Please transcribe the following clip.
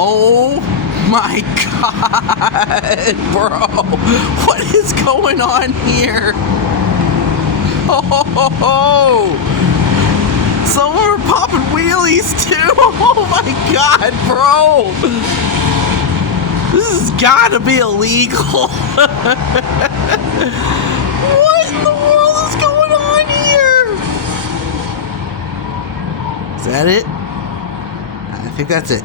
Oh my god, bro. What is going on here? Oh, some of them are popping wheelies too. Oh my god, bro. This has got to be illegal. What in the world is going on here? Is that it? I think that's it.